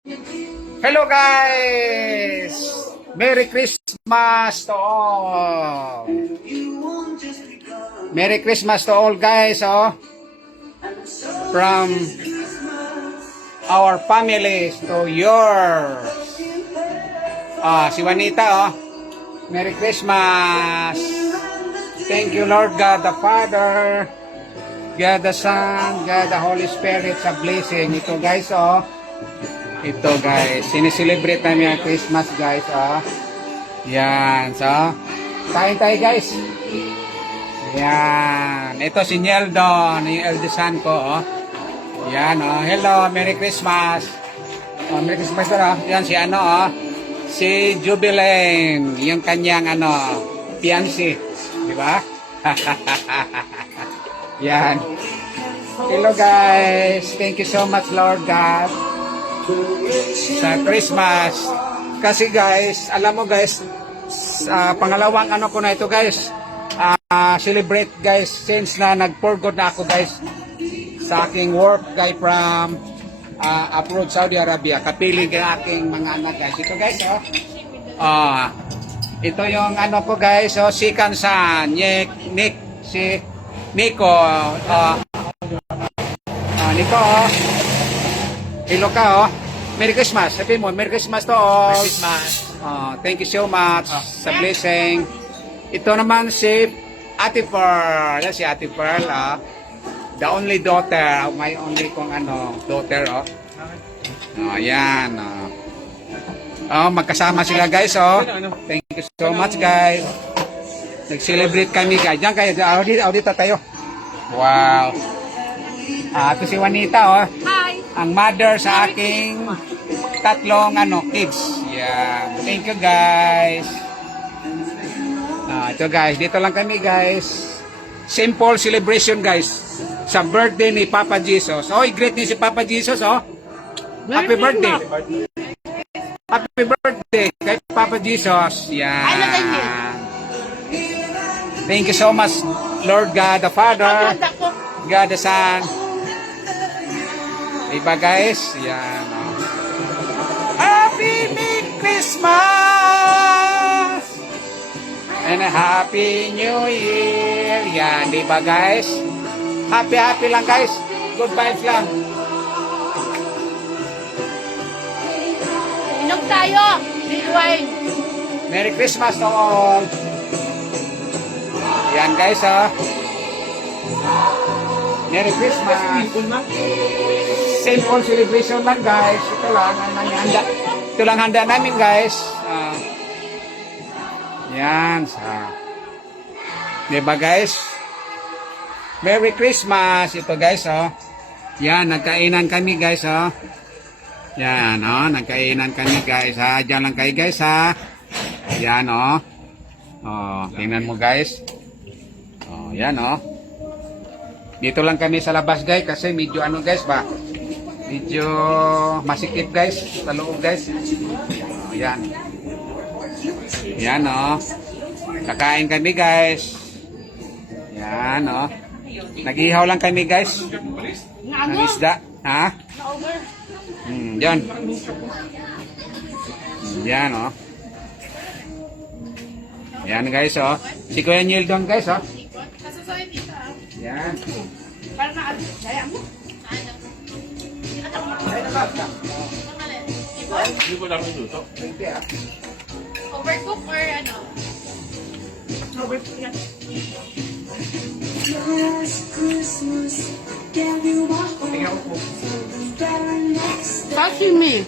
Hello guys! Merry Christmas to all! Merry Christmas to all guys, oh! From our families to yours. Si Juanita, oh! Merry Christmas! Thank you Lord God the Father, God the Son, God the Holy Spirit sa blessing. Ito guys, oh! Ito guys, sineselebrate namin ang Christmas guys, oh. Yan, so, kain tayo guys. Yan, ito si Nieldon, yung eldest son ko, oh. Yan, oh, hello, Merry Christmas. Oh, Merry Christmas to, oh. Yan, si ano, oh. Si Jubileen, yung kanyang, fiancé. Di ba? Yan. Hello guys, thank you so much Lord God sa Christmas. Kasi guys, alam mo guys, pangalawang ko na ito guys, celebrate guys, since na nag-forgot na ako guys sa aking work guys from abroad Saudi Arabia, kapiling ang aking mga anak guys. Ito guys, oh, ito yung ko guys, si Kansan, si Nico, Nico, hello ka, oh. Merry Christmas. Sabi mo, Merry Christmas to all. Merry Christmas. Thank you so much sa blessing. Ito naman si Ate Pearl. Yan si Ate Pearl, the only daughter, my only daughter, yan, magkasama sila guys, Thank you so much guys. Nag-celebrate kami guys. Diyan kayo, dito tayo. Wow. Ito si Juanita, Hi! ang mother sa aking tatlong kids. Yeah. Thank you guys. Ito guys, dito lang kami guys. Simple celebration guys. Sa birthday ni Papa Jesus. Great ni si Papa Jesus, Happy birthday. Happy birthday kay Papa Jesus. Yeah. Thank you so much Lord God the Father, God the Son. Diba guys? Yan. Happy Christmas! And a Happy New Year! Yan. Diba guys? Happy lang guys. Good vibes lang. Inog tayo! Lilway! Merry Christmas to all! Yan guys, Merry Christmas! Simple celebration lang guys. Ito lang ang handa. Ito lang handa namin guys. Yan. Diba guys? Merry Christmas. Ito guys, Yan, nagkainan kami guys, Yan, nagkainan kami guys, Diyan lang kayo guys, Yan, tingnan mo guys. Yan, Dito lang kami sa labas guys kasi medyo guys ba? Medyo masikip guys sa loob guys. Yan. Yan, kakain kami guys. Yan, nag-ihaw lang kami guys ng isda, yan. Yan, yan guys, si Kuya Nieldon guys, yan. Para na daya mo? Hindi ko lang minuto. Overcook or ano? Overcook yan. Sashimi.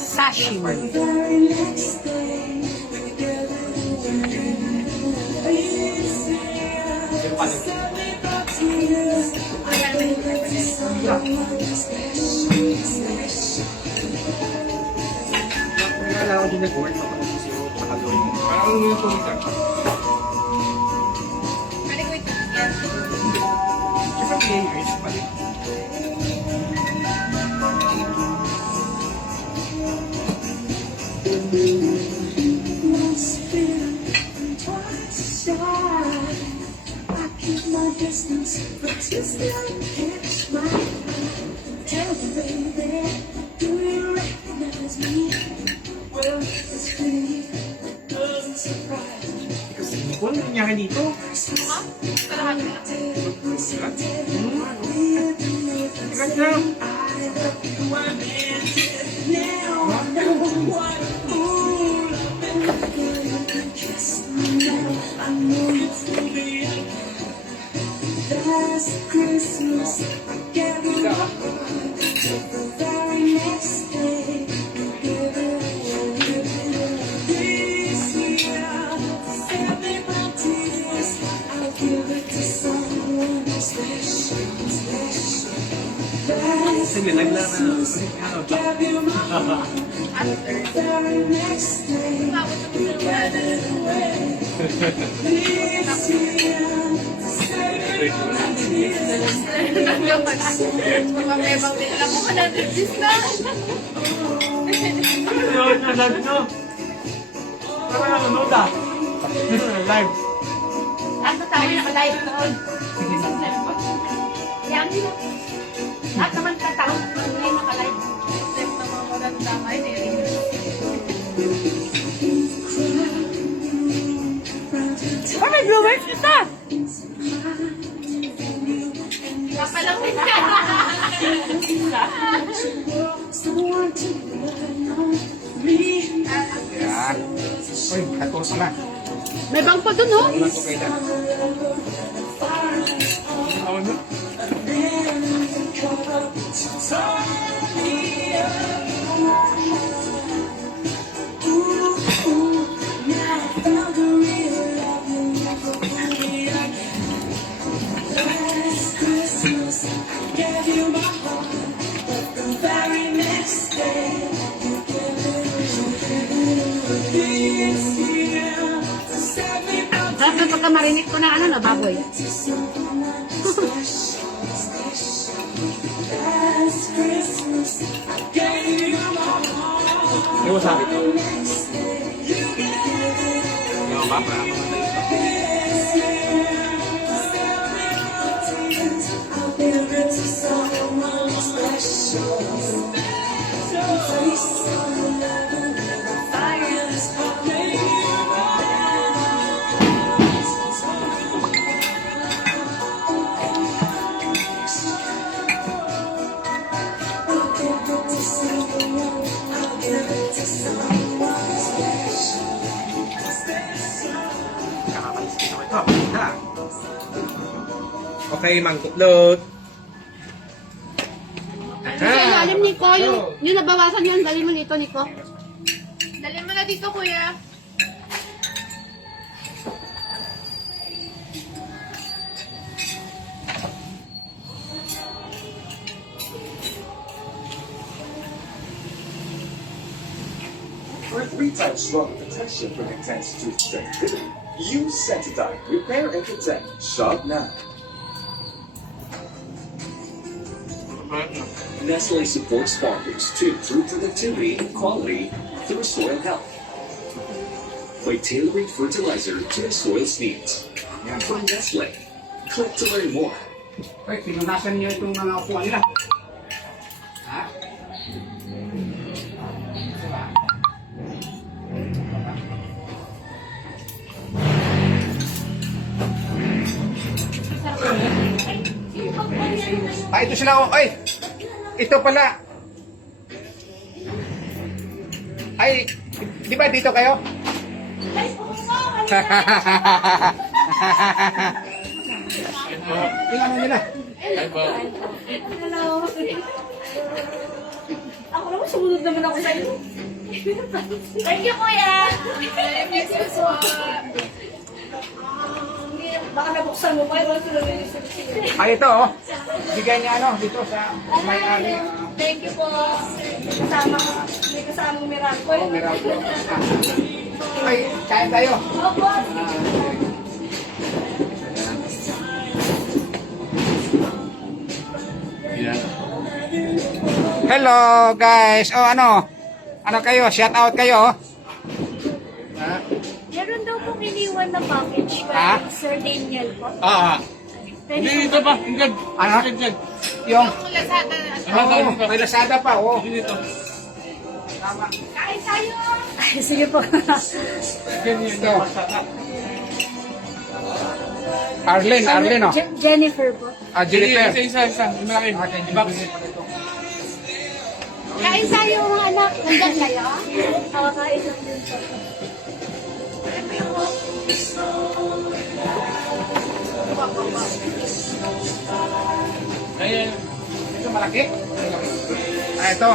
Sashimi. Kailangan din nag-work sa pag-isip sa kagawin. Parang ano yung tuloy ka? Siyempre, PAS pa rin. Once bitten, twice shy. I keep my distance, but you still catch my eye. Tell me, baby, do you recognize me? Well, it's pretty, doesn't surprise me. Kasi Nicole, ano nangyari dito? Ganda. Last Christmas, I gave you my heart. The very next day, you gave it away. This year, save me my tears. I'll give it to someone special, special. Last Sige, nagla na. Christmas, I gave you my heart. The very next day, you gave it away. This year, save me my tears. Mamemang din. Alam mo ka na, this na. Ano yun? Nalad nyo. Parang nanonood ah. Live. Asa tayo naka-live noon? Yan. Lahat naman katao. Ay, naka-live. Step na mga walang damay. Oh, may viewers isa! Kapalang din ka. Someone to rely on me. Yan. Uy, katos na. May bang pa dun, oh. Ulan ko kayo dyan. Ano na? Last Christmas, I gave you my heart, but the very next day, you gave it away. This year, to save me from Dapat pagka marinig ko na ano na baboy. last Christmas, I gave you my heart. May wasabi to. Next day, you gave it away. Yung mapa. This year, to save me from tears, I'll give it to someone special. Face on the level, the fire is burning. I'll give it to someone. I'll give it to someone special. Kakakalis ko ito. Ha? Okay, mangkuklot. Kasi alam Nico, yung nabawasan yan, dali mo dito, Nico. Dali mo na dito, kuya. For 3 times stronger protection from intense tooth sensitivity, use Sensodyne Repair and Protect. Shop now. Nestle supports farmers to improve productivity and quality through soil health by tailoring fertilizer to the soil's needs. From Nestle, click to learn more. Uy, pinunasan niyo itong mga upuan nila. Ha? Ah, ito sila. Oh. Ay! Ito pala. Ay, di ba dito kayo? Tingnan mo nila. Hello. Ako naman, sumunod naman ako sa'yo. Thank you, kuya. Thank you so much. Baka nabuksan mo pa, wala sila rin yung sabi. Ay, ito oh. Bigay niya ano, dito sa may-ari. Thank you po. May kasamang Miracle. Oh, meron po. Ay, kain tayo. Opo. Hello guys. Oh ano? Ano kayo? Shout out kayo. pong iniwan na package kay Ah? Sir Daniel po? Pwede Hindi, po dito pa. Hindi. Ano? Hindi. Yung, Lazada. oh, may Lazada pa, oh. Dito. Kain tayo! Ay, sige po. Ganyan Ito. yung pasata. Arlene, oh. Jennifer po. Jennifer. Isa. Yung malaki. Box. Kain tayo mga anak. Nandiyan kayo? Kain lang din po. Ayan. Ito malaki. Ito.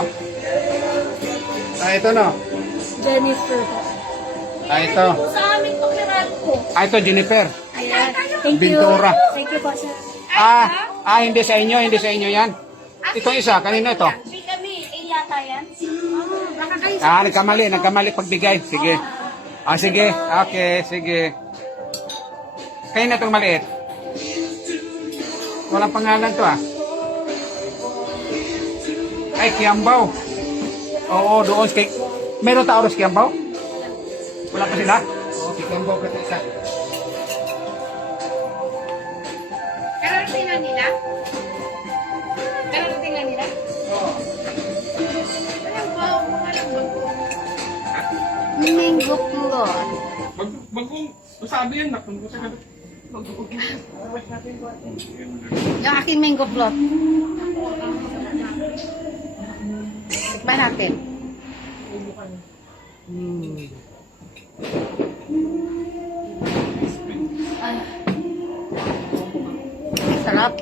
Ito, no. Jennifer po. Ito. Sa amin to po. Ito, Jennifer. Ayan. Thank you. Bintura. Thank you po, sir. Hindi sa inyo yan. Ito isa, kanino ito? Hindi kami. Yata yan. Baka kayo Nagkamali pagbigay. Sige. Sige. Okay, sige. Kayo na itong maliit. Walang pangalan to, Ay, Kiambaw. Oo, doon kay... Meron tao sa Kiambaw? Wala pa sila? Oo, Kiambaw ka isa. Kararating na nila? Kararating na nila? Oo. Alam ba? Alam ba? Mango plot. Bagong sabi yan. Nakungko sa gabi. Yung aking mango plot. Ba natin? Sarap.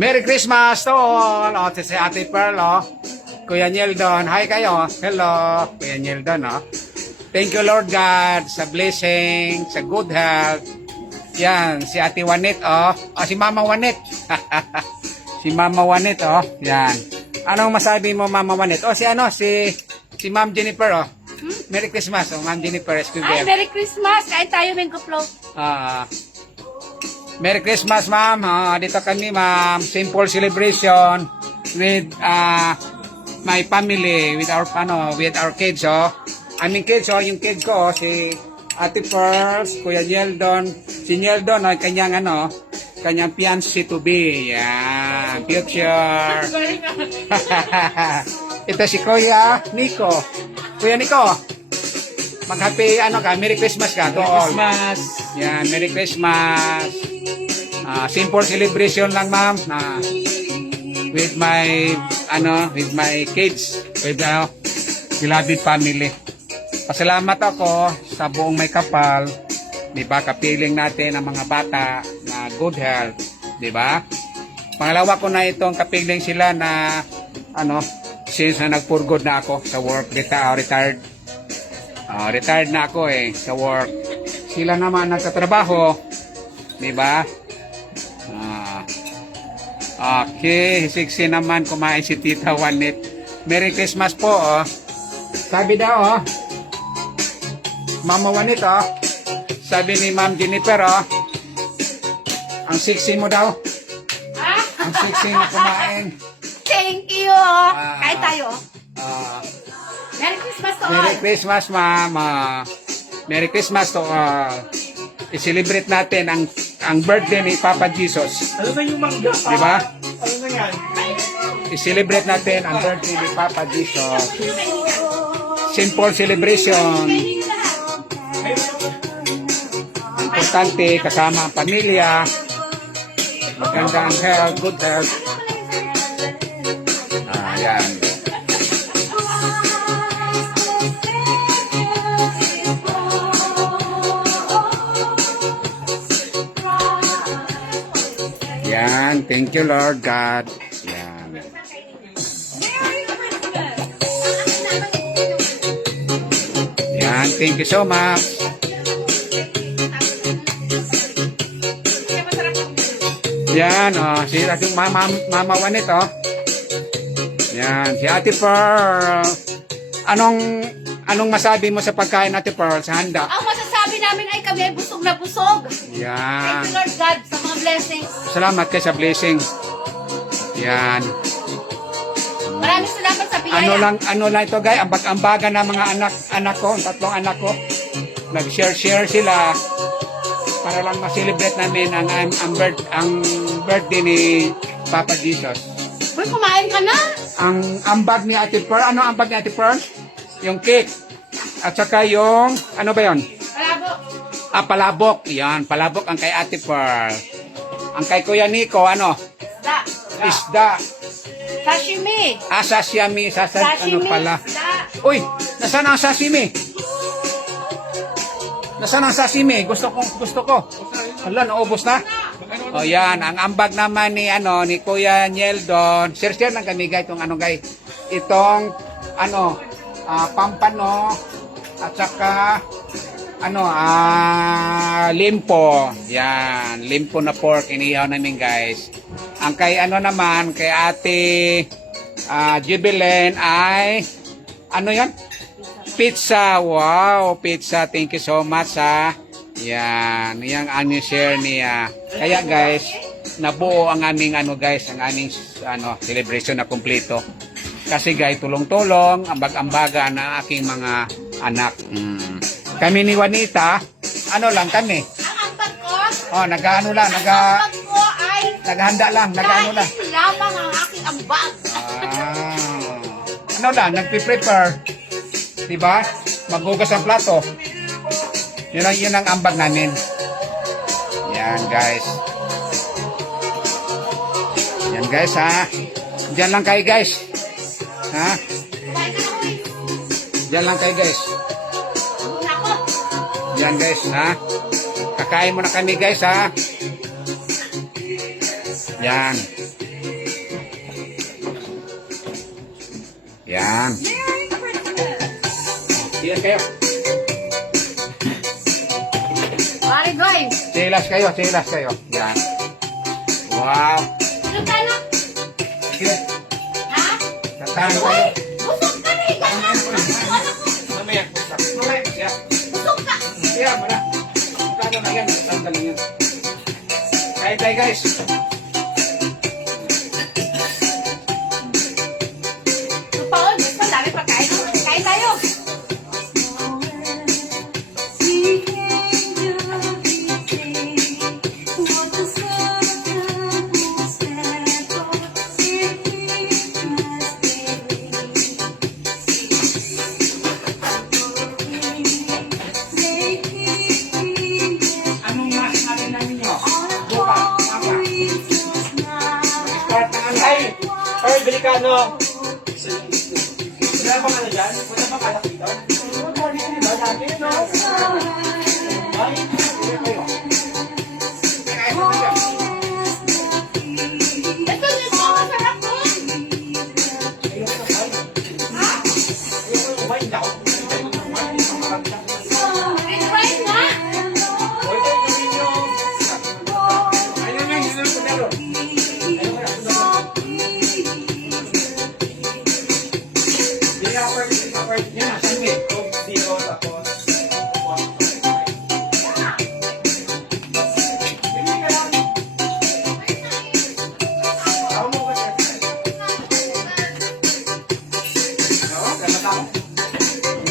Merry Christmas to all. O, si Ate Pearl, Kuya Nieldon. Hi kayo. Hello. Kuya Nieldon, Thank you, Lord God, sa blessing, sa good health. Yan, si Ate Wanet, si Mama Wanet. Si Mama Wanet, Yan. Anong masabi mo, Mama Wanet? Si Ma'am Jennifer, Merry Christmas, Ma'am Jennifer Ay, Esquivel. Merry Christmas! Kain tayo, mango plot. Merry Christmas, ma'am. Dito kami, ma'am. Simple celebration with my family, with our kids, kids, yung kid ko, si Ate Pearl, Kuya Nieldon. Si Nieldon, kanyang fiancé to be. Yan, future. Ito si Kuya Nico. Kuya Nico, mag-happy, Merry Christmas ka to all. Christmas. Yan, Merry Christmas. Simple celebration lang, ma'am. With my kids, with beloved family. Pasalamat ako sa buong may kapal, 'di ba? Kapiling natin ang mga bata na good health, 'di ba? Pangalawa ko na itong kapiling sila na since na nagpurgod na ako sa work, retired. Retired na ako sa work. Sila naman nagtatrabaho, 'di ba? Okay, sexy naman kumain si Tita Juanet. Merry Christmas po, Sabi daw, Mama Juanet, sabi ni Ma'am Jennifer, ang sexy mo daw. Ang sexy mo kumain. Thank you! Kain tayo. Merry Christmas to all! Merry Christmas, Ma'am. Merry Christmas to all. I-celebrate natin ang birthday ni Papa Jesus. Ano na yung mangga? Di ba? Ano na yan? I-celebrate natin ang birthday ni Papa Jesus. Simple celebration. Importante kasama ang pamilya. Maganda ang health, good health. Yan. Yan. Thank you, Lord God. Yan. Thank you so much. Kaya masarap ang Yan, oh, si ating mama Juanet, oh. Yan, si Ate Pearl. Anong masabi mo sa pagkain, Ate Pearl, sa handa? Ang masasabi namin ay kami ay busog na busog. Yan. Thank you, Lord God, sa mga blessings. Salamat kayo sa blessing. Yan. Maraming salamat sa biyaya. Ano lang ito, guys, ambag-ambagan ng mga anak ko, tatlong anak ko. Nag-share sila para lang ma-celebrate namin ang birthday ni Papa Jesus. Uy, kumain ka na. Ang ambag ni Ate Pearl, ano ang ambag ni Ate Pearl? Yung cake. At saka yung, ano ba yon? Malabo. Palabok. Yan, palabok ang kay Ate Pearl. Ang kay Kuya Nico, ano? Da. Isda. Sashimi. Sashimi. Ano Sashimi. pala? Da. Uy, nasaan ang sashimi? Nasaan ang sashimi? Gusto ko. Hala, naubos na? O yan, ang ambag naman ni Kuya Nieldon. Share lang kami guys itong itong pampano at saka limpo. Yan, limpo na pork inihaw namin guys. Ang kay naman kay Ate Jubilen ay yan? Pizza. Wow, pizza. Thank you so much Yan, yung share niya. Kaya guys, nabuo ang aming celebration na kumpleto. Kasi guys, tulong-tulong, ambag-ambaga na aking mga anak. Kami ni Juanita, lang kami. Ang ambag ko. Oh, Ang ambag ko ay naghahanda lang, nag-ano lang. kahit lamang ang aking ambag. Nagpi-prepare. Diba? Maghugas ang plato. Yun ang ambag namin. Yan guys. Yan guys Diyan lang kayo guys. Ha? Kumain ka na, uy. Diyan lang kayo guys. Muna ako. Yan guys Kakain muna kami guys Yan. Yan. Yan kayo. Pare, goy. Silas kayo. Yan. Wow. Sino tayo? Ha? Kakain Uy! kayo. Busog ka na, ikaw na. Mamaya. Yeah. Busog ka. Yeah, muna. Kano na yan. Sandali yan. Kain tayo guys. Tupaon, gusto, dami pagkain. Kain tayo. Anong mas natin namin nyo? Bukas. Mama. Start na ang ay. Ay, delikado. Wala bang dyan? Wala bang alak dito? Ito, ito, masarap ko. Try nga.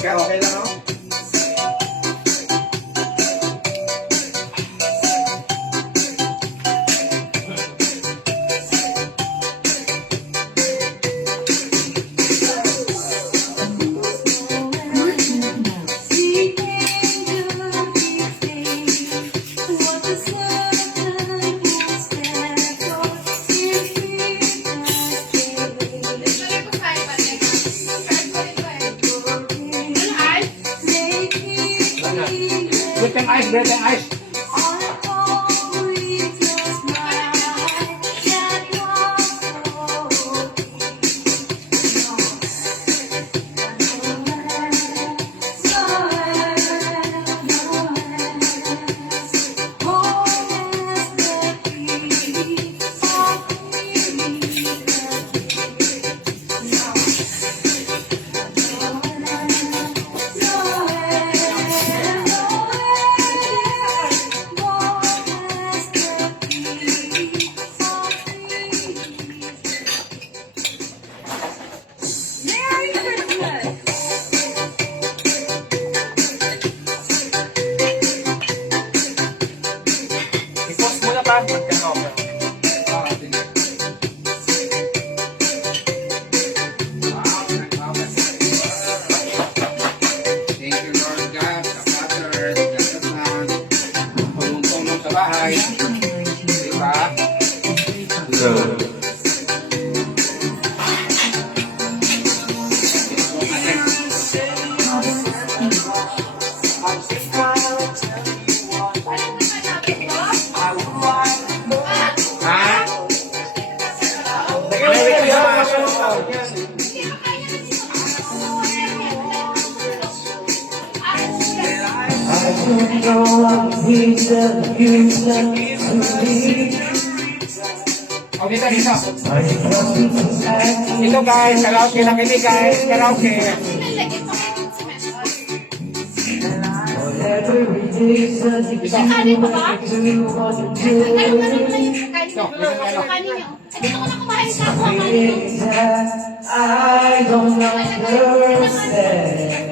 Okay lang, no? Bread and ice. I don't know what he's the future to be. O, dito, dito. I just need to act Ito guys, karaoke na kini guys, karaoke. whatever it is that you do, Kanin pa ba? do what you do. Kanin pa rin lang yung kanin. Kanin niyo. Ay, dito ko na kumain sa ako. Things that I don't understand.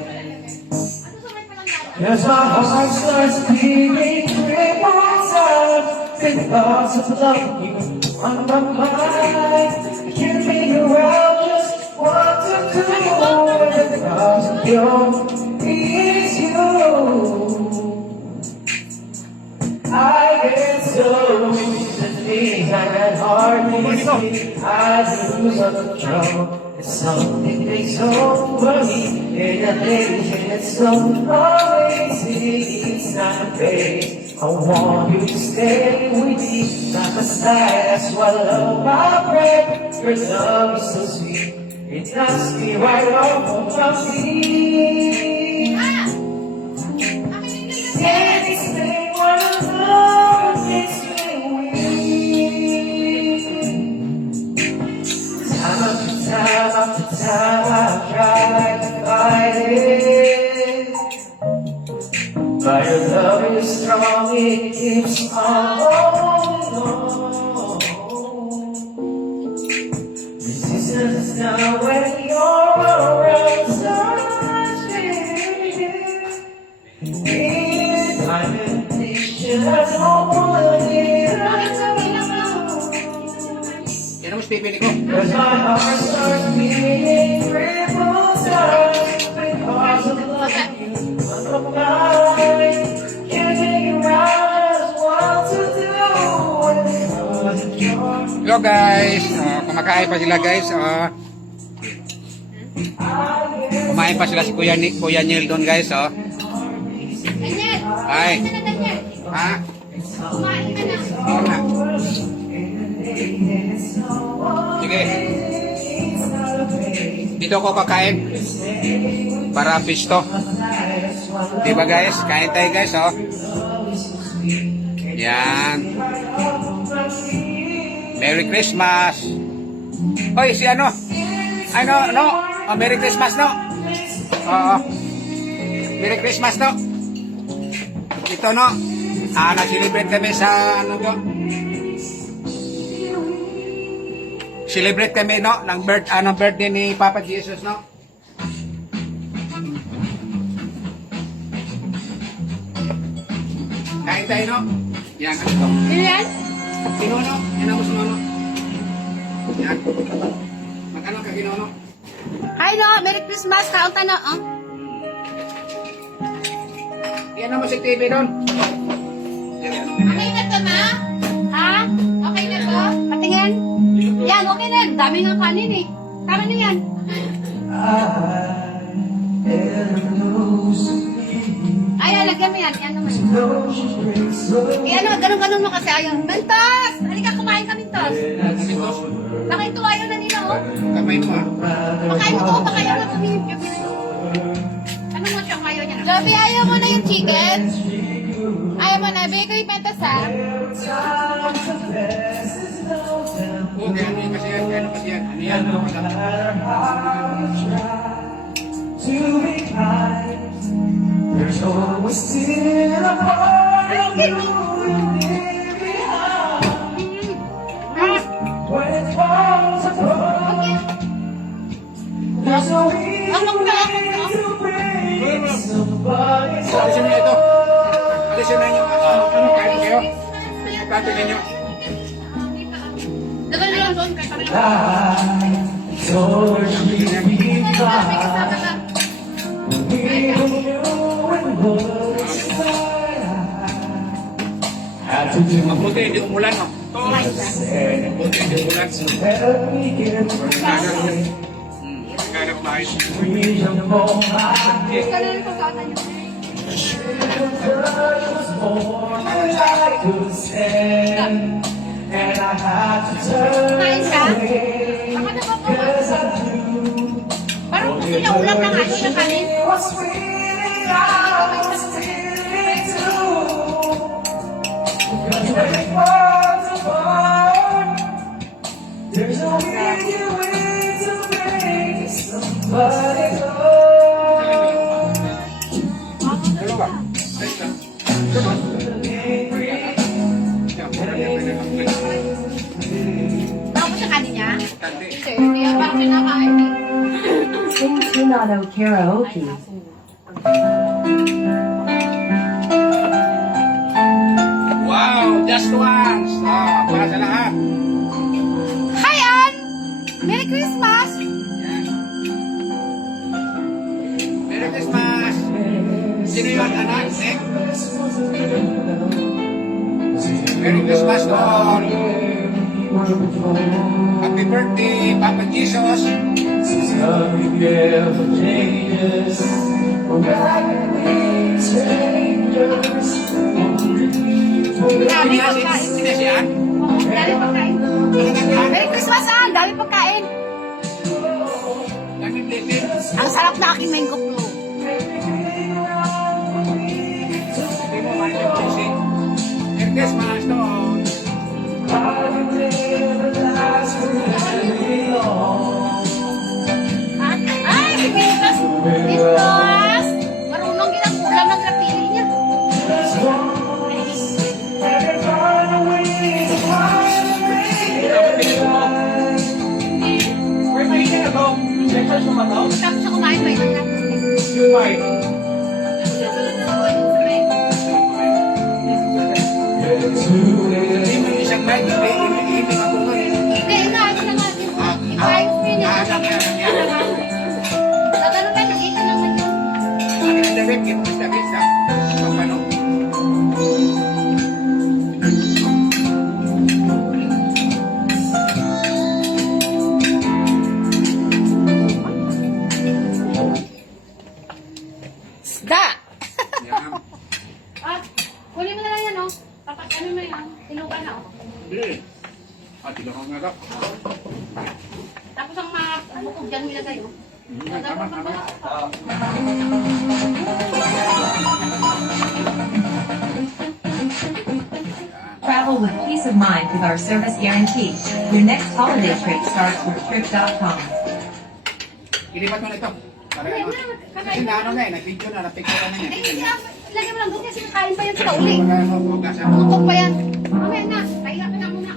As my heart starts beating triple times, think thoughts of loving you on my mind. I can't figure out just what to do when the cause of your is you. I get so used to things I can hardly see. I lose all control. It's something takes over me. In a day, it's so amazing. It's not a phase. I want you to stay with me. Not the side, that's why I love my friend. Your love is so sweet. It knocks me right off of my feet. Can't explain what I love makes me weak. Time after time I've tried to fight it, but your love is strong, it keeps on holding on. Resistance is now when you're around, such it. I'm impatient, I don't wanna live alone. Yan ang pipili ko. Cause my heart starts beating triple times because of loving you on my mind. Can't figure out what to do when it comes to your. Hello guys, kumakain pa sila guys. Kumain pa sila si Kuya Neil doon guys. Daniel! Ay. Kumain ka na, Daniel. Ha? Kumain ka na. Oo na. Sige. Dito ko kakain. Para pisto. Diba guys? Kain tayo guys, oh. Yan. Merry Christmas. Hoy, si ano? Ano, no? Oh, Merry Christmas, no? Oo. Merry Christmas, no? Ito, no? Na-celebrate kami sa, ano to? Celebrate kami, no? Ng birthday ni Papa Jesus, no? Kain tayo, no? Yan, ano to? Ano yan? Kinono? Yan ang gusto mo, no? Yan. Magkano ka kinono? Hi, no. Merry Christmas. Kaunta na, oh. Yan ang musik TV doon. Yan, yan. Okay na to, ma? Ha? Okay na to? Patingin? Yan, okay na. Dami nga kanin, eh. Tama na yan. Ay, lalagyan mo yan. Yan naman. Ano, ganun-ganun mo kasi ayaw. Mentos! Halika, kumain ka, Mentos. Amintos, Nakain ayaw na nila, oh. kamay mo, ha? Pakain mo to, pakain na kami. Ano mo siya, ayaw niya na? Joby, ayaw mo na yung chicken? Ayaw mo na, bigay ko yung mentos, ha? Okay, ano yung kasi yan? Ano kasi yan? Ano yan? Ano kasi To be kind, there's always still a part of you to leave behind. When it falls apart, there's no way to bring somebody's Alisin niyo ito. Alisin na yung ano, kain kayo. Pati ninyo. Dagal na lang doon, kahit kami. I told you we'd be fine. We knew it was had to do Mabuti, hindi umulan, no? Mabuti, hindi umulan. better we get Kaya kumain. freedom for my Ikaw na lang kung saan niyo. was born I could stand, and I had to turn Kain ka? away. Baka na ba po? niya ulam ng ano ng kanin. There's no easy way to make somebody go. Dalawa. Tapos sa kanin niya. Kante. Hindi yan parang kinakain eh. Sing Tsunado Karaoke. Wow, just once. Para sa lahat. Hi, Ann! Merry Christmas! Yan. Merry Christmas. Sino yun, anak? Nick? Merry Christmas, Lord. Happy birthday, Papa Jesus. Nothing ever changes. We're back in strangers. Dali pagkain. Sino siya? Dali pagkain. Merry Christmas, Ann! Dali pagkain. Ang sarap na aking mango flow. Hindi mo man yung blessing. Merry Christmas, Lord. Ay, si Nicholas! Nicholas! Marunong ginang ulam ng kapili niya. Where are you gonna go? Breakfast mo ba to? Tapos siya kumain pa yun. Why? Hindi mo isang mic, hindi ako mo eh. Hindi, inaano na nga. Ipaayos ko yun. Gagano na, nakita naman yun. Ano yung David? Give us David, ha? Paano? Isda! Yan. At, kunin mo na lang yan, oh. Ano mo yan? Tinukan na, oh. Hindi. Tilakang nga daw. Tapos ang mga bukog dyan nilagay, oh. Tama, tama. Travel with peace of mind with our service guarantee. Your next holiday trip starts with trip.com. Ilipat mo na ito. Para ano? Kasi naano na eh, nag-video na, napicture na Hindi, niya. hindi na. Ilagay mo lang doon kasi nakain pa yan sa uli. Hugasan mo. Tutok pa yan. Mamaya na. Pahinga ka na muna.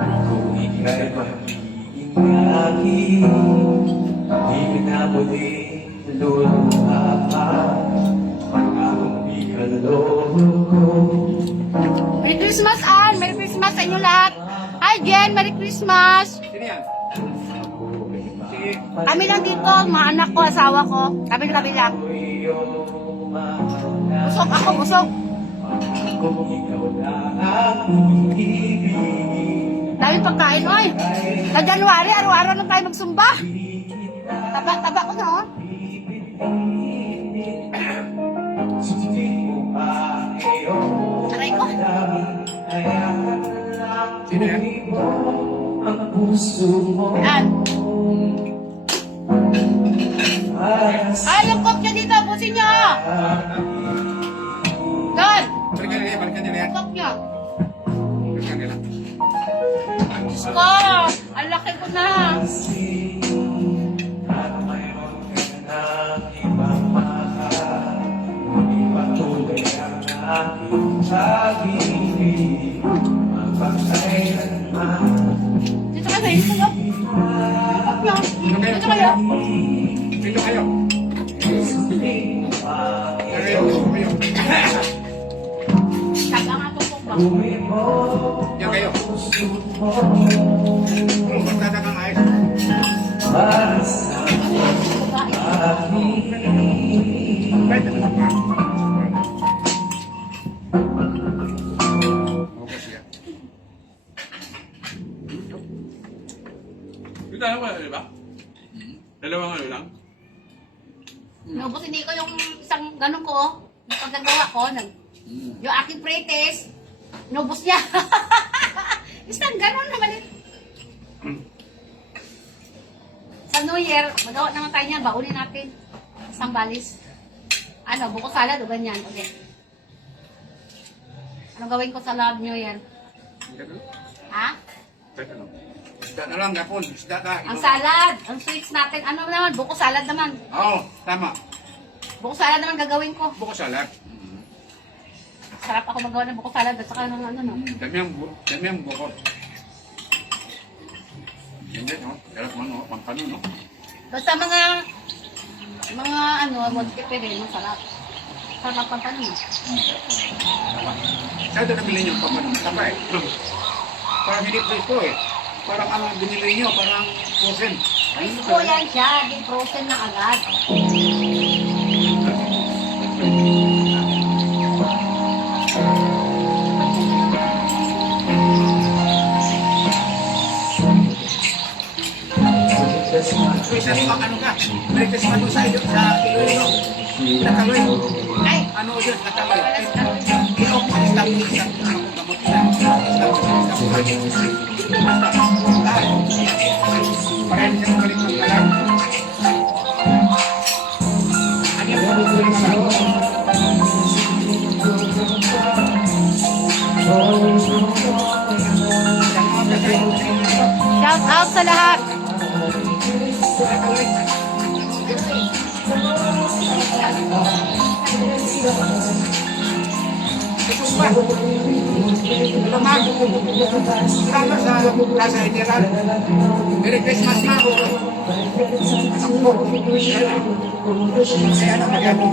Kung ika'y magiging lagi, di ka na muli luluha pa. Pangakong di ka loko. Merry Christmas, Ann! Merry Christmas sa inyo lahat! Hi, Jen! Merry Christmas! Sino yan? Si... Kami lang dito, mga anak ko, asawa ko. Kami lang. Busog ako, busog. Kung ikaw na aking ibig, Dami pagkain, oy. Sa January, araw-araw na tayo magsumba. Taba ko na, oh. sundin mo pa ngayon. Aray ko. Kaya Sino yan? ang puso mo Yan. para sa Ay, yung coke nyo dito, busin nyo. Doon. Balikan nila yan. Coke nyo. Balikan nila. Diyos ko, ang laki ko na. at mayroon ka ng ibang mahal. Hindi patuloy ang aking pag-ibig, magpakailanman. Dito kayo, dito kayo. Coke nyo. Dito kayo. Dito kayo. Sundin mo pa Kayo. Kayo. Taga nga itong coke ba? Gawin mo Yan kayo. puso mo Magdadagang ayos. para sa aking Pwede na ba? Okay siya. Yung dalawa, di ba? Dalawang ano lang? Naubos hindi ko yung isang ganun ko, oh. Yung paggagawa ko, yung aking pretest, nubos niya. Isang ganon naman eh. Sa New Year, magawa naman tayo niyan, baunin natin. Isang balis. Ano, buko salad o ganyan. Okay. Anong gawin ko sa New Year? Ha? Isda na lang, gapon. Isda ka. Ang salad, ang sweets natin. Ano naman, buko salad naman. Oo, tama. Buko salad naman gagawin ko. Buko salad. Sarap ako magawa ng buko salad at saka ng ano, no? Dami ang buko. Hindi, no? Sarap mo, no? Pampano, no? Basta mga ano, multi-pere, masarap. Sarap ang pampano. Saan ito nabili niyo pampano? Tama eh. Parang hindi presko eh. Parang ang binili niyo, parang frozen. Frisco yan siya, di frozen na agad. Isa rin ano ka? Breakfast pa doon sa Iloilo. Nakaloy. Ay, Ano yun? Nakaloy. wala sa kami. Inom mo, stop mo, stop mo. Ano gamot na? Stop mo. Parang siya balik ng kalang. Ano yung Shout out sa lahat. Tama sa Plaza General. Merry Christmas, ma'am. Kaya na magano.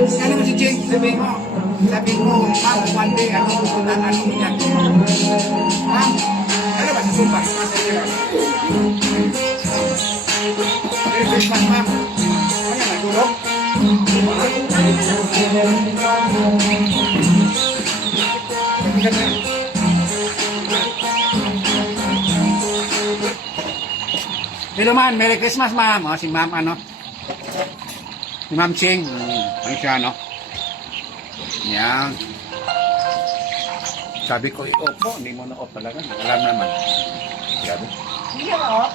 Ano mo si Jake? Sabi mo, ma'am, one day, ano yan? Ma'am, ano ba sa sumpa? Merry Christmas, ma'am. Ano, nagulog? Hello man, Merry Christmas ma'am. Oh, si ma'am ano? Si ma'am Ching. Ano siya no? Yan. Sabi ko, i-off mo. Hindi mo na-off talaga. Alam naman. Sabi. Hindi ko, oh.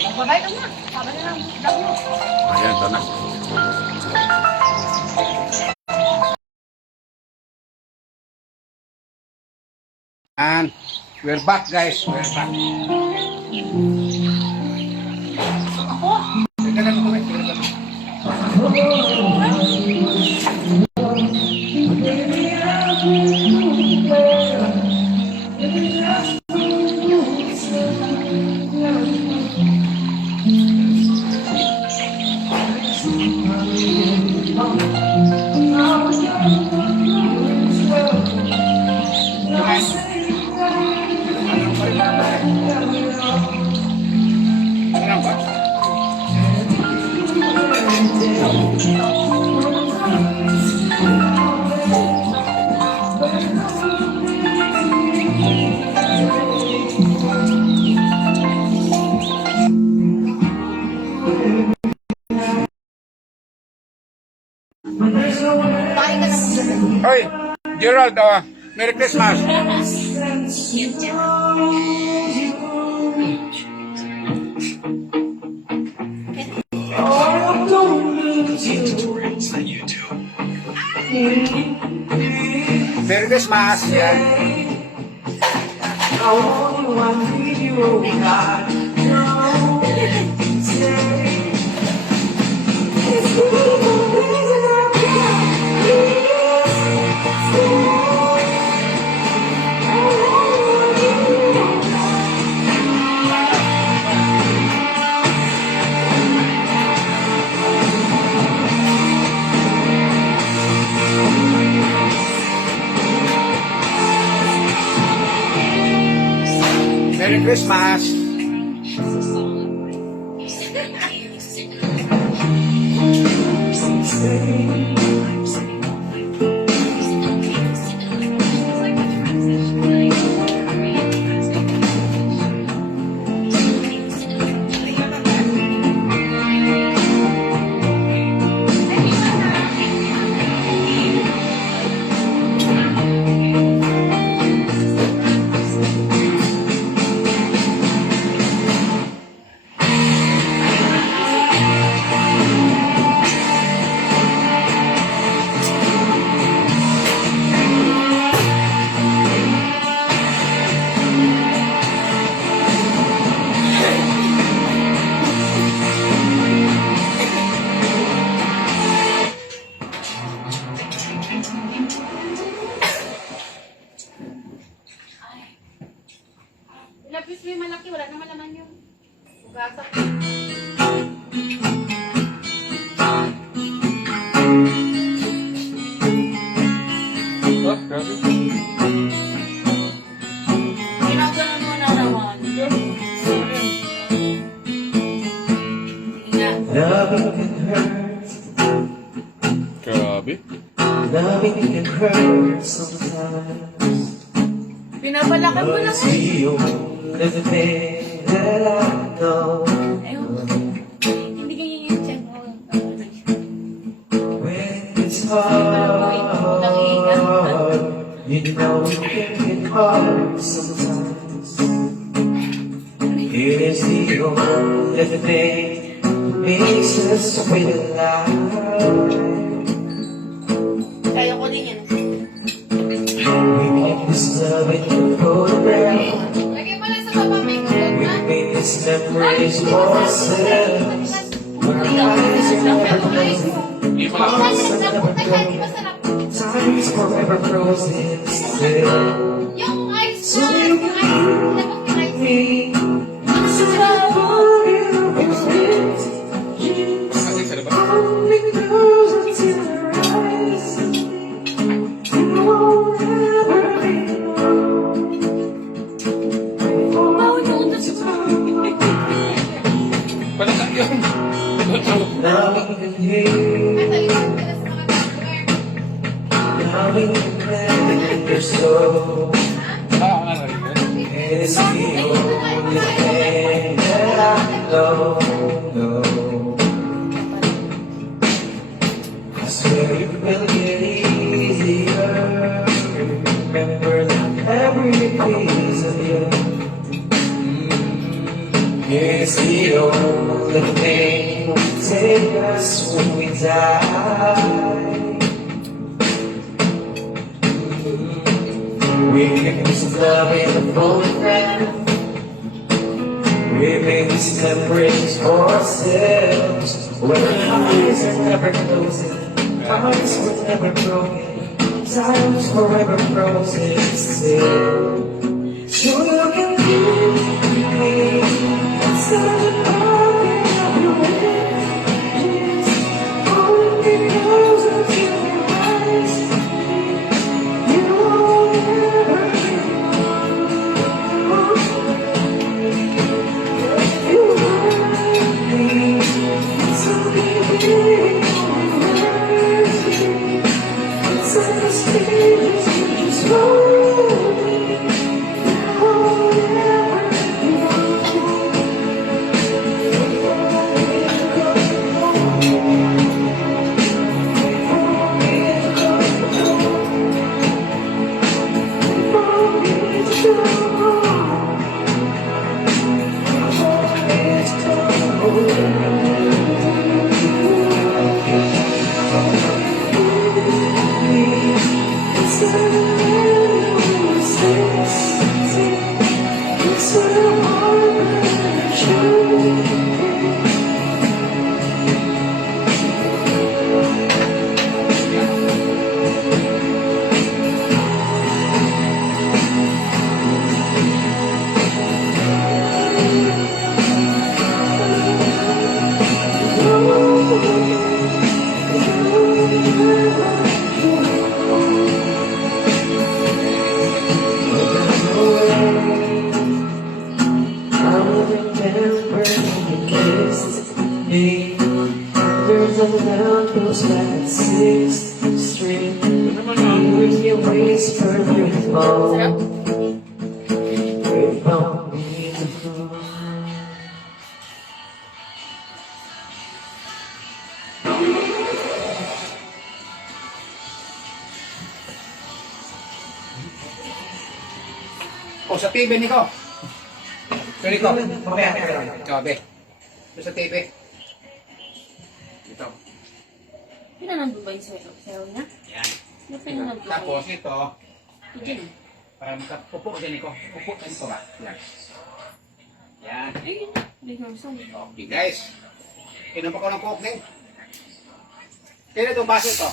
Magbabay ka na. Sabi na lang, daw mo. Ayan, ito na. And we're back guys. We're back. Ako? Teka lang ito, teka lang. Ano ba? Bakit ka na? Hoy, Gerald, Merry Christmas. Merry Christmas. Yan. Merry Christmas. Oh, grabe. Ginagawa mo na naman. Ingat. Loving can hurt, Grabe. loving can hurt sometimes. Pinapalakan mo lang But it's the only thing that I know. Ayun. Hindi ganyan yung check mo. When it's hard, you know it can get hard sometimes. It is the only thing that makes us feel alive. Kaya ko din yan. We make this love in the photograph. Lagay mo lang sa baba may kulot We na. make these memories for ourselves. Our eyes are never closing. Hearts are never broken. Time is forever frozen still. Yung ice So na, you yung ice, labas yung ice. Me, so I want you to fit. Kasi sa labas. Hold me close until your eyes. You won't ever be alone. Bawal mo ito sa Palaka yun. Loving can heal, loving can mend your soul. Ano rin yun? It's the only thing that I know. I swear it will get easier. Remember that every piece of you. It's the only thing that will take us when we die. We make this love in a photograph. We make these memories for ourselves. When our eyes are never closing, hearts were never broken, time's forever frozen still. So you can leave me inside the pocket of your wish. Hold me close until your eyes. You won't ever be alone. You want me, so baby, it's a mistake, you just want me. You won't ever be I will remember when you kissed me under the lamppost at 6th Street. With your whisper through the phone, we found me the phone. O sa TV, Nico. Nico. Mamaya, teka lang. Ikaw, be. Doon sa TV. Ito. Pinanandun ba yung sayo niya? Yan. Yung pinanandun ba Tapos yun? ito, Diyan. para makapupo ka dyan, Nico. Pupo ka dito ba? Yan. Yan. Ayun. Hindi ko gusto. Okay, guys. Inom pa ko ng coke din. Kaya itong baso ito.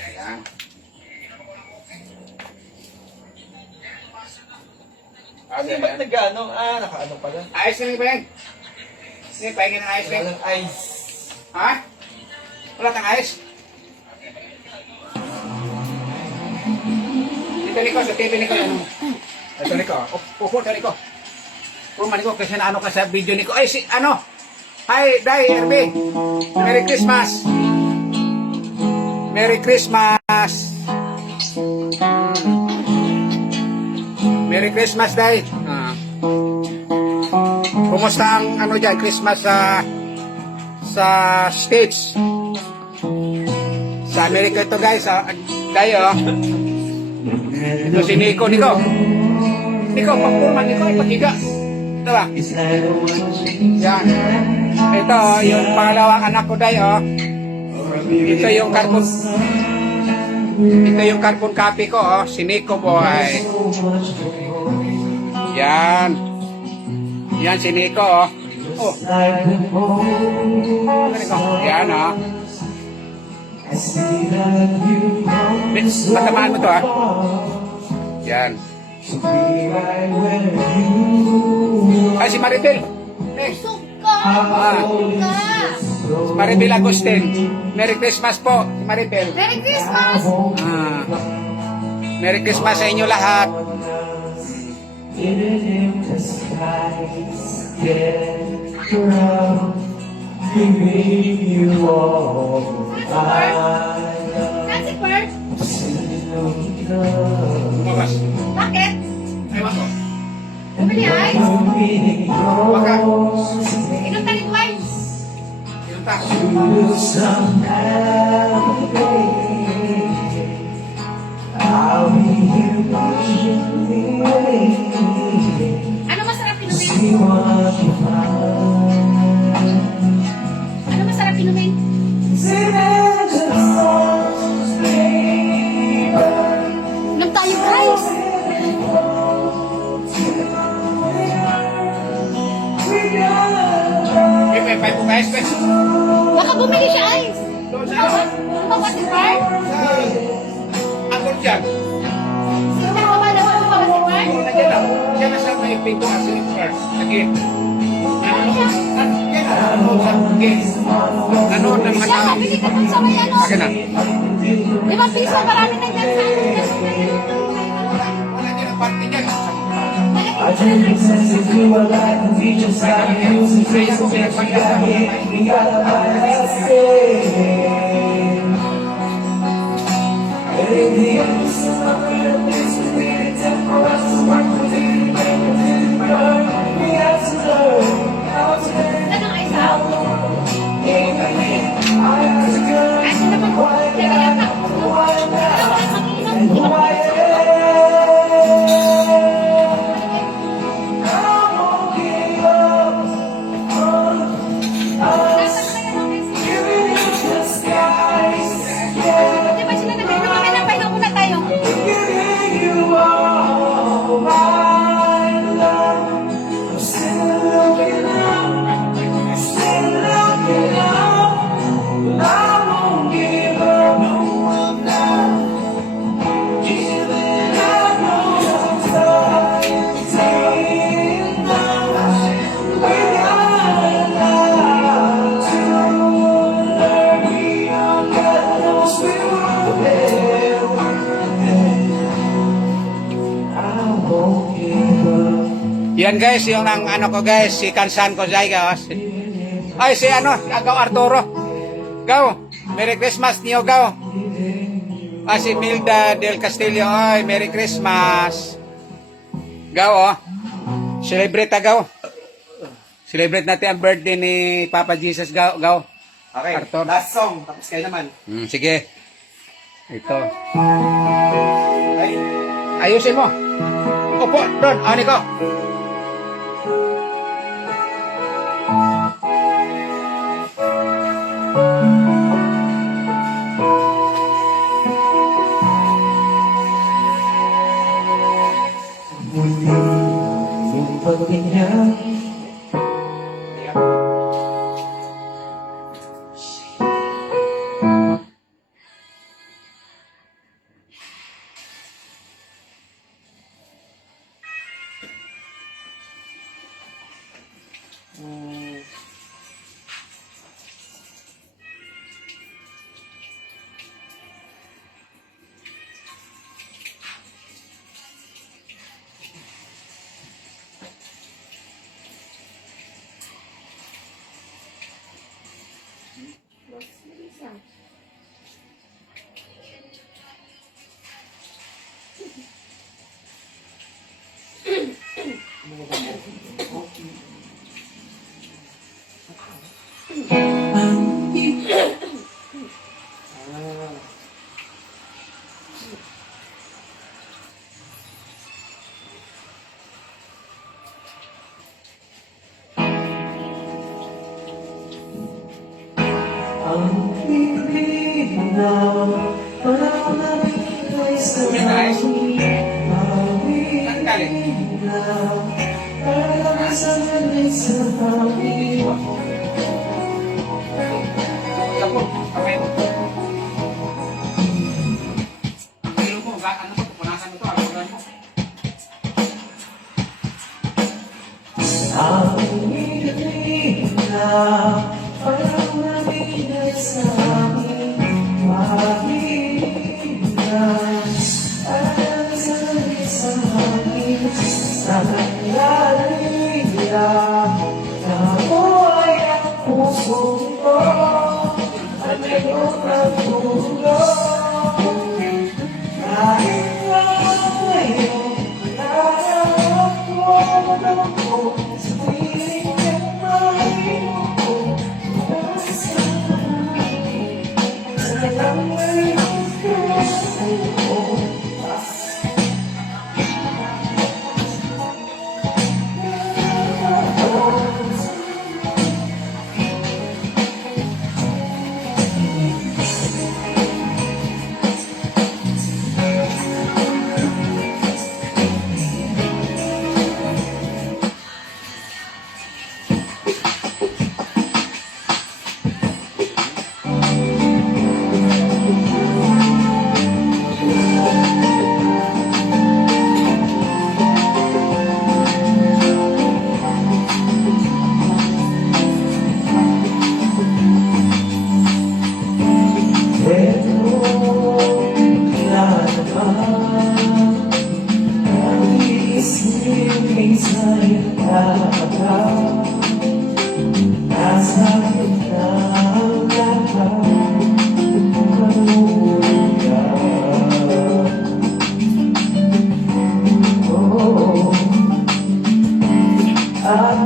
Ayan. Ano ba't nag-ano? Naka-ano pala? Ayos na rin ba yan? Sige, pahinga ng ayos na. Walang ice. Ha? Wala kang ayos? Dito Nico, sa TV Nico. Ito Nico. Upo ka Nico. Puma Nico, kasi na ano ka sa video Nico. Ay, si, ano? Hi, Day, Erby. Merry Christmas. Merry Christmas. Merry Christmas, Day. Kumusta ang ano dyan, Christmas sa States? Sa Amerika ito, guys. Day, oh. Ito si Nico. Nico, papurma. Nico, ay patiga. Ito ba? Yan. Ito, yung pangalawang anak ko, Day, oh. Ito yung carbon copy ko, oh. Si Nico, boy. Yan. Yan si Nico, oh. Oh. Yan, oh. Matamaan mo to, ah. Yan. Ay, si Maribel. Suka! Ah. Si Maribel Agustin. Merry Christmas po, si Maribel. Merry Christmas! Merry Christmas sa inyo lahat. Nancy Bird? Bukas. Bakit? Ewan ko. Bumili ice? Baka. Inom talit wine? Yun ta. Ano masarap inumin? Ano masarap inumin? Inom tayo guys! May po guys, guys. Baka bumili siya ice! Doon sa Ano ba si Bird? angkot dyan. Sino ka ba naman ba si Bird? Nandiyan lang. Diyan na sa may pinto kasi first. Lagi. Ano naman Siya, ang... bili ka dun sa may ano. Akin na. 5 piso, marami na dyan sa Wala dyan ang party dyan. I take it sense to do a life and we just got music, face to face, we got hit, we got a life that's staying. And in the end, this is my real business, we need to for us to work with it, make it to burn. We have to learn how to live. Anong ice out? In the end, I have to learn Ano naman po? Teka lang ka. who I am now Ano and who mag-inom? I am. I won't give up. Nasaan kaya ng ice? Giving you the skies, yeah. Di ba sila nag-inom kami ng pahinga muna tayo? Giving you all my love. I'm still looking up, still looking up. But I won't give up, no one now. Even I know sometimes it's taking now. We got a lot to learn. We all got lost, we were there. I won't give up. Yan guys, yung ang ano ko guys, si Kansan ko dyan guys. Ay, si ano, Agaw Arturo. Gaw, Merry Christmas niyo, Gaw. Ah, si Milda del Castillo, ay, Merry Christmas. Gaw, oh. Celebrate na, Gaw. Celebrate natin ang birthday ni Papa Jesus, Gaw. Gaw. Okay, Arthur. last song. Tapos kayo naman. Sige. Ito. Ay, Ayusin mo. Opo, doon. Ani ko. Muli yung pagtingin. ang linaw, parang nabigay sa Guys, akin. saan galing? Linaw, parang sanay sa akin. Tapos, kamay mo. Ang ilo mo, ano mo, pupunasan mo to, alam mo. Ang linaw, parang nabigay sa akin. Mahina, parang sanay sa akin. Sa kanlalaya, nabuhay ang puso ko. At ngayon ang tulong. Kahit na ngayon, nahanap ko sa piling ng mahimo ko. Sa langit ko.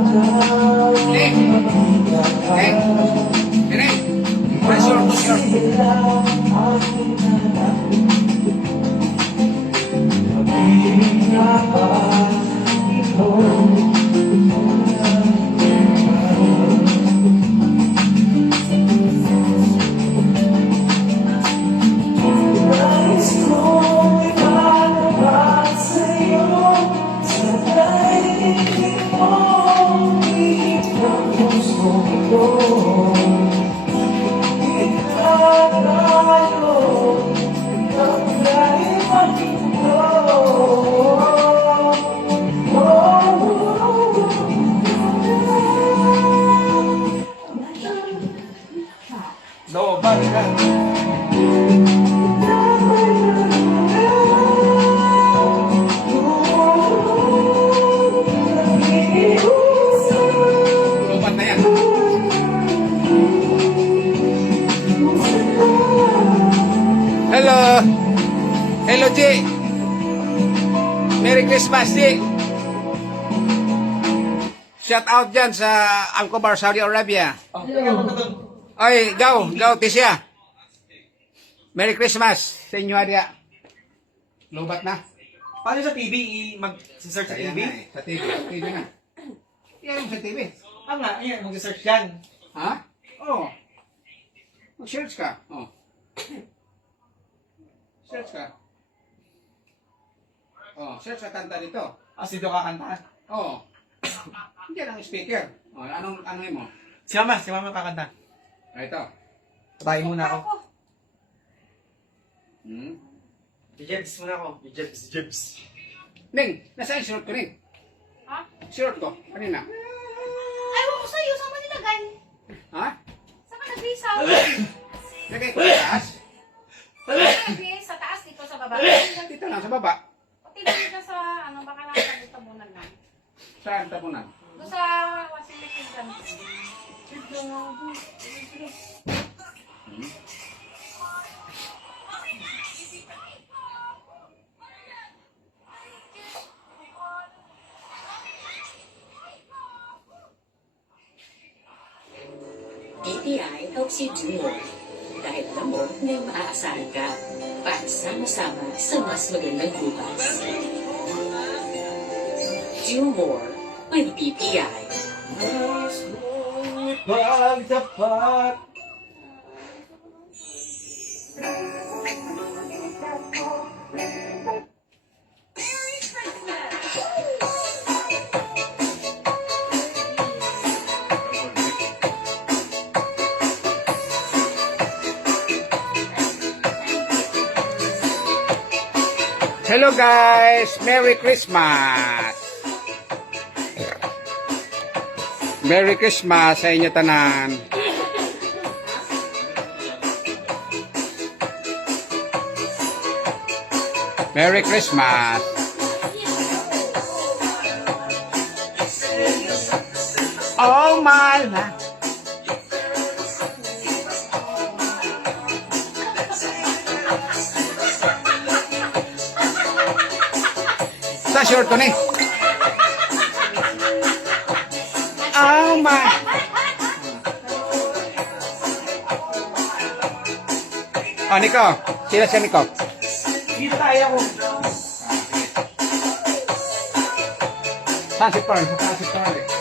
Nek! Nek! Nek! Where's your Nais kong ipanapat sa'yo sa daigdig mo, ihip ng puso ko. Ikaw tayo, ang dahil magkito. Lobat ka. Lobat na yan. Hello! Hello, G! Merry Christmas, G! Shout out dyan sa Alcobar, Saudi Arabia. Oy, go, Tisha. Merry Christmas sa inyo, Adia. Lobat na. Paano sa TV? Mag-search sa Ayan TV? na eh, sa TV na. Yan sa TV. Ah nga, ayan, mag-search yan. Ha? Oo. Mag-search ka. Oh. Search ka. Oh, search ka kanta dito. Kasi doon kakanta. Oo. Hindi ang speaker. Oh, ano yun mo? Si Mama kakanta. Ah, ito. Tayo muna ako. Hmm. I-jebs muna ako. I-jebs. Ning, nasaan yung short ko, Ning? Ha? Short ko, kanina. Ayaw ko sa'yo, saan mo nilagay? Ha? Saan ka nag-resaw? Lagay ko sa taas. Nag-resaw sa taas, dito sa baba. Dito lang, sa baba. Pati dito sa, baka nakatabunan lang. Saan tapunan? Doon sa washing machine dyan. DTI helps you do more. Dahil alam mo, may maaasahan ka para sama-sama sa mas magandang bukas. Do more with BPI. Nais mong ipagtapat Hello guys! Merry Christmas! Merry Christmas sa inyo tanan. Merry Christmas! Oh my God! Sa short ko ni. Oh my. Oh, Nico. Sila siya, Nico. Dito tayo ko. Saan si Pearl? Saan si Pearl eh?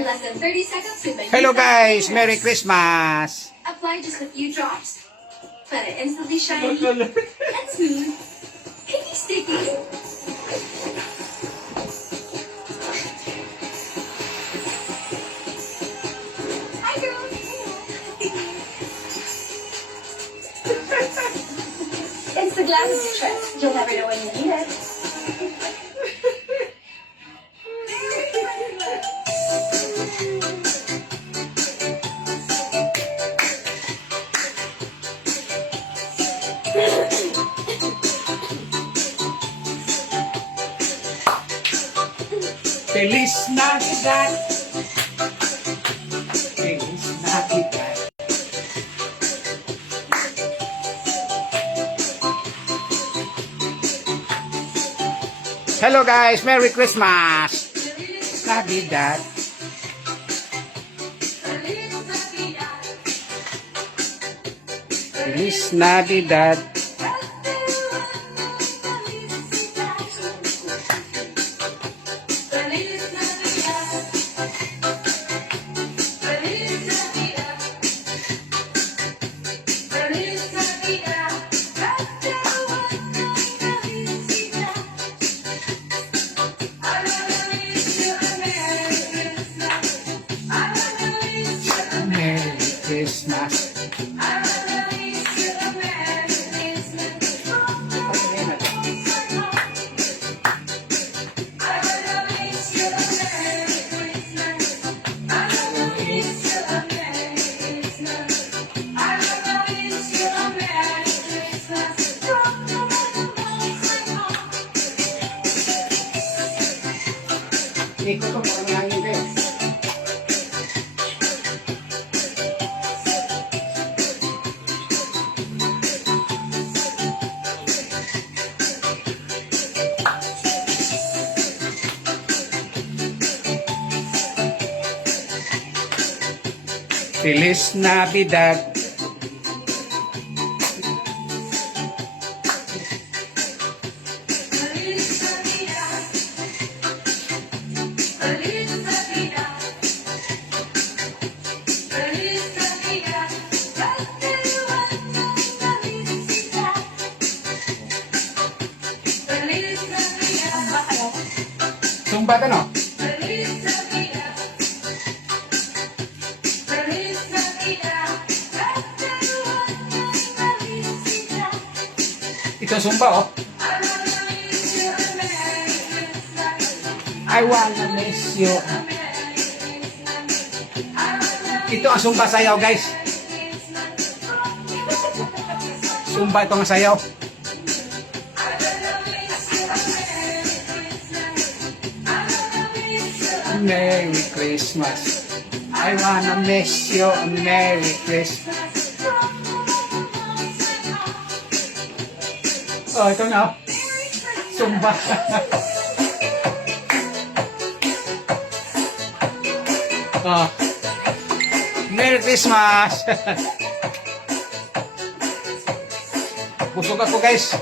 in less than 30 seconds with my Hello new guys, Fast Merry Cleanser. Christmas! Apply just a few drops. Let it instantly shiny and smooth. Picky sticky. Hi girls. It's the glass of trick. You'll never know when you need it. Feliz Navidad! Feliz Navidad! Hello guys, Merry Christmas! Navidad! Feliz Navidad! Merry Christmas! Iko ko kung ano yung kayo. Feliz Navidad! Sumba ka no? Ito sumba oh. I wanna miss you. Ito ang sumba sayaw guys. Sumba ito ang sayaw. Merry Christmas. I wanna miss you. Merry Christmas. Oh, ito na. Sumba. Oh. Merry Christmas. Busog ako guys.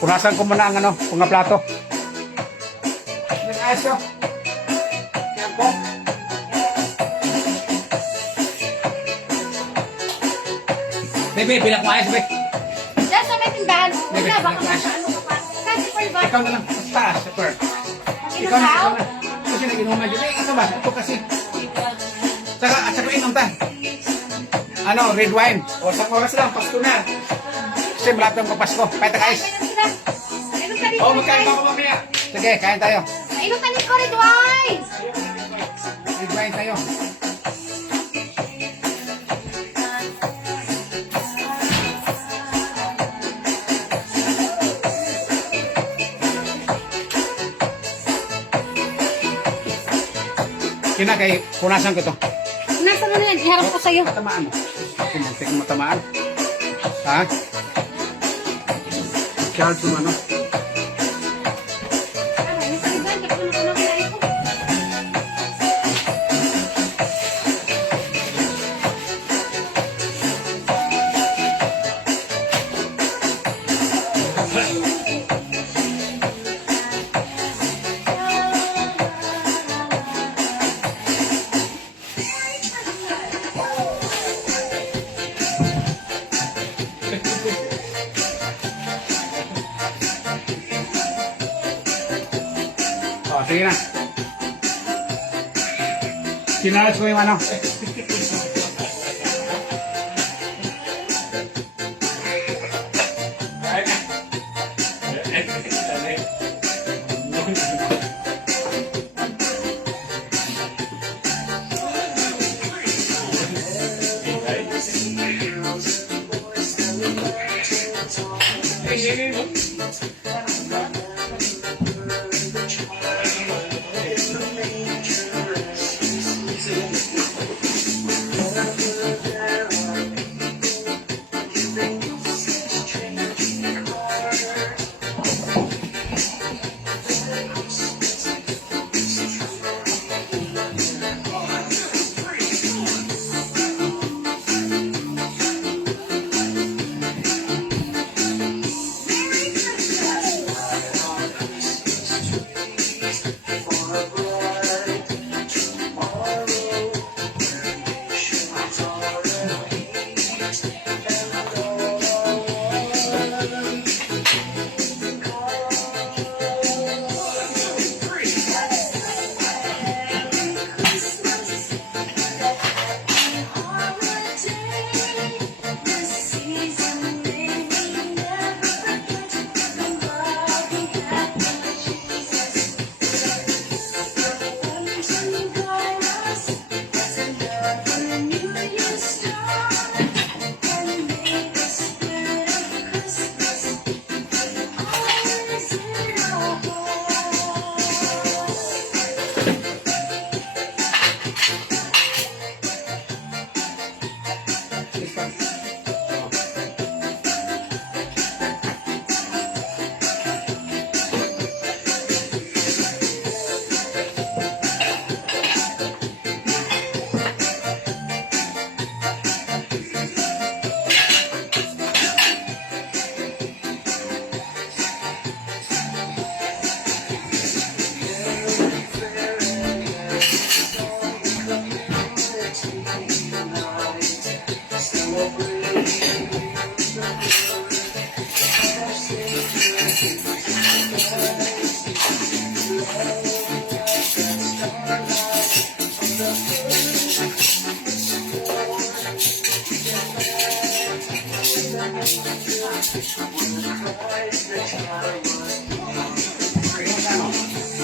Punasan ko muna ang mga plato. Ayos ko. Yan po. Baby, bilang mo ayos, baby. Diyan sa may tindahan. Baby, Wala, baka bilang mo ayos. ano ka pa. Kasi for ba? Ikaw na lang. Mas taas, super. Ikaw na, ikaw na. Kasi nag-inuman dyan. Eh, ito ba? Ito kasi. At saka inom ta. Red wine. O, sa oras lang, Pasko na. Kasi malapit ang Pasko. Kaya ta guys. Inom ka rin. O, magkain ako mamaya. Sige, kain tayo. Inom ka rin ko rin, Wise. Red wine tayo. Kina kay punasan ko to. Nasa na yan, iharap ko sa'yo. Matamaan mo. Ako muntik matamaan. Ha? Charles mo ano? Sige na. Sinalas ko yung ano.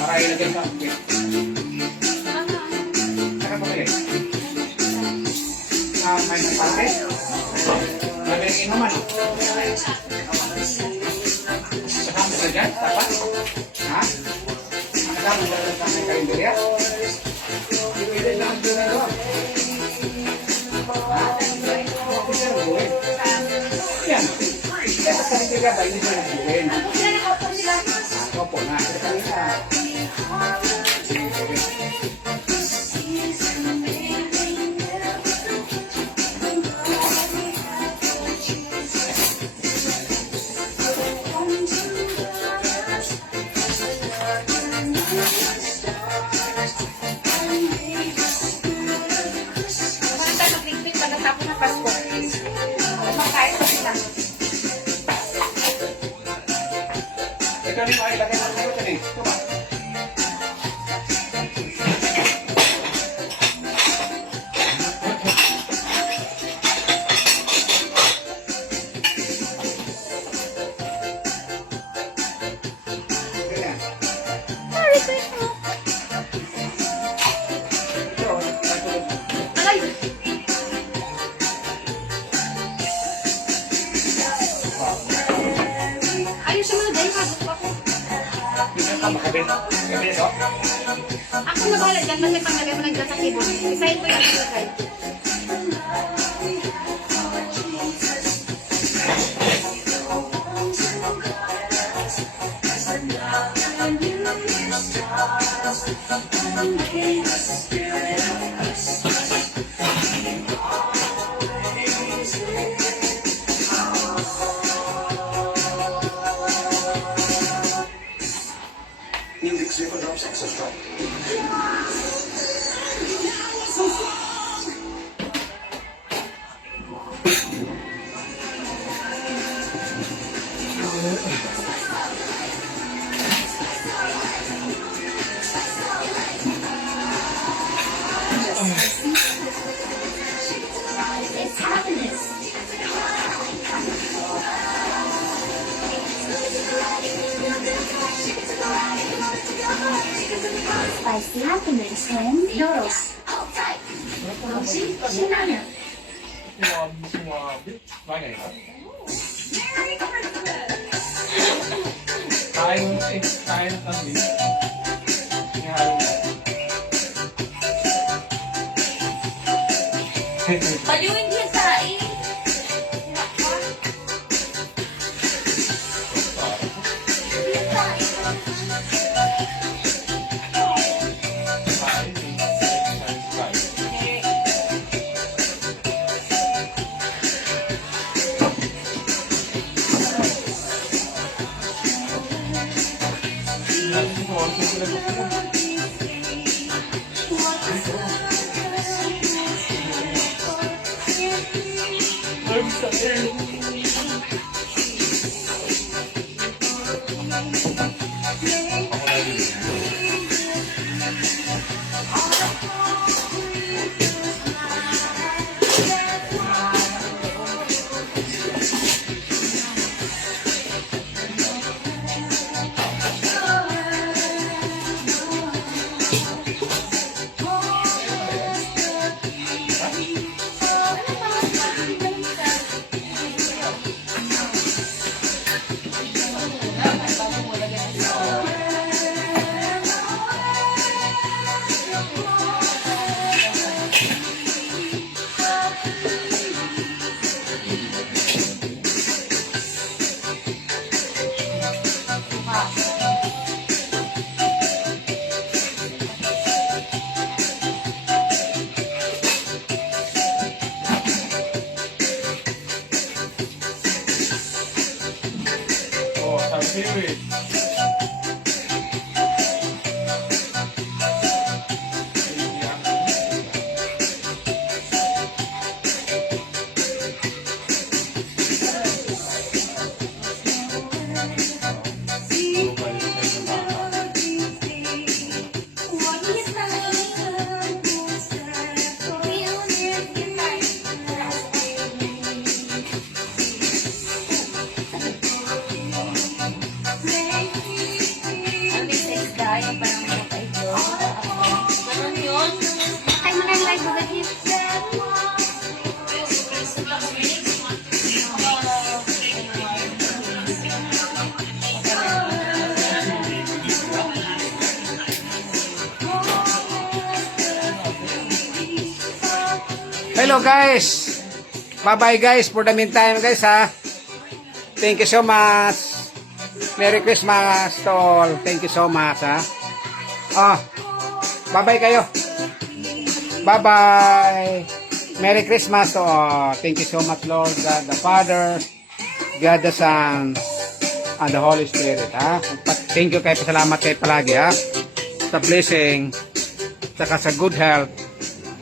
Para ilagay sa okay. Saka pa kayo. May nagpate. Lagay ang inuman. Saka mo sa dyan, tapat. Ha? Saka mo sa may karinderya. Pwede lang ang dinero. Ha? Okay sir, buhay. Yan. Kaya sa karinderya ba, hindi sila nagbuhin. Opo na. Kanina. Ito rin ay lagay mo dito rin. Ito ba? Ayun siya mga dahil pagod pa ko. Ako na bahala dyan, kasi pangalay mo nandiyan sa keyboard. Isahin ko yung ilagay. Music Zero Drops Extra Strong. spicy happiness and noodles. Kain kami. Paliwin din tayo. Hello guys. Bye-bye guys for the meantime guys ha. Thank you so much. Merry Christmas to all. Thank you so much ha. Bye-bye kayo. Bye-bye. Merry Christmas to all. Thank you so much Lord God the Father, God the Son, and the Holy Spirit ha. Thank you kayo. Pasalamat kayo palagi ha. Sa blessing. Saka sa good health.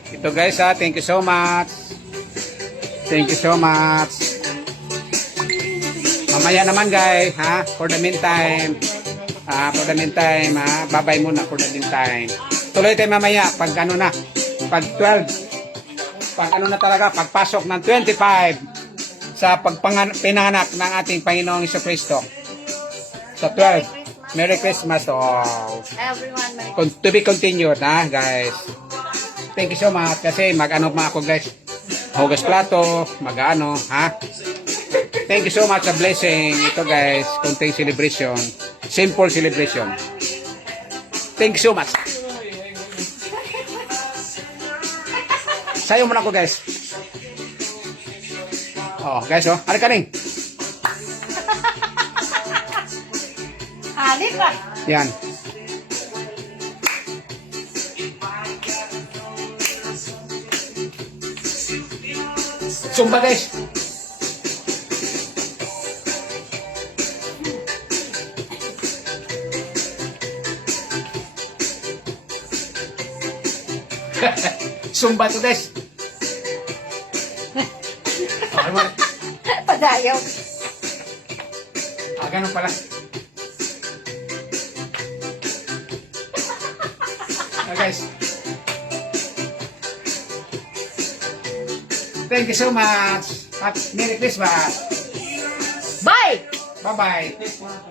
Ito guys ha, thank you so much. Thank you so much. Mamaya naman guys ha, for the meantime. Ha, bye-bye muna for the meantime. Tuloy tayo mamaya pag ano na, pag 12. Pag ano na talaga, pagpasok ng 25 sa pinanganak ng ating Panginoong Jesucristo. Sa 12. Merry Christmas to all. Everyone, To be continued ha guys. Thank you so much kasi mag-ano pa ako guys. Hugas plato, mag-ano, ha? Thank you so much sa blessing. Ito guys, konting celebration. Simple celebration. Thank you so much. Sayo muna ako guys. Oh, guys oh. Ano ka rin? Halip ba? Yan. Sumba guys. Sumba to guys. Okay mo. Padayaw. Ganun pala. Guys. Thank you so much. Merry Christmas. Bye! Bye-bye.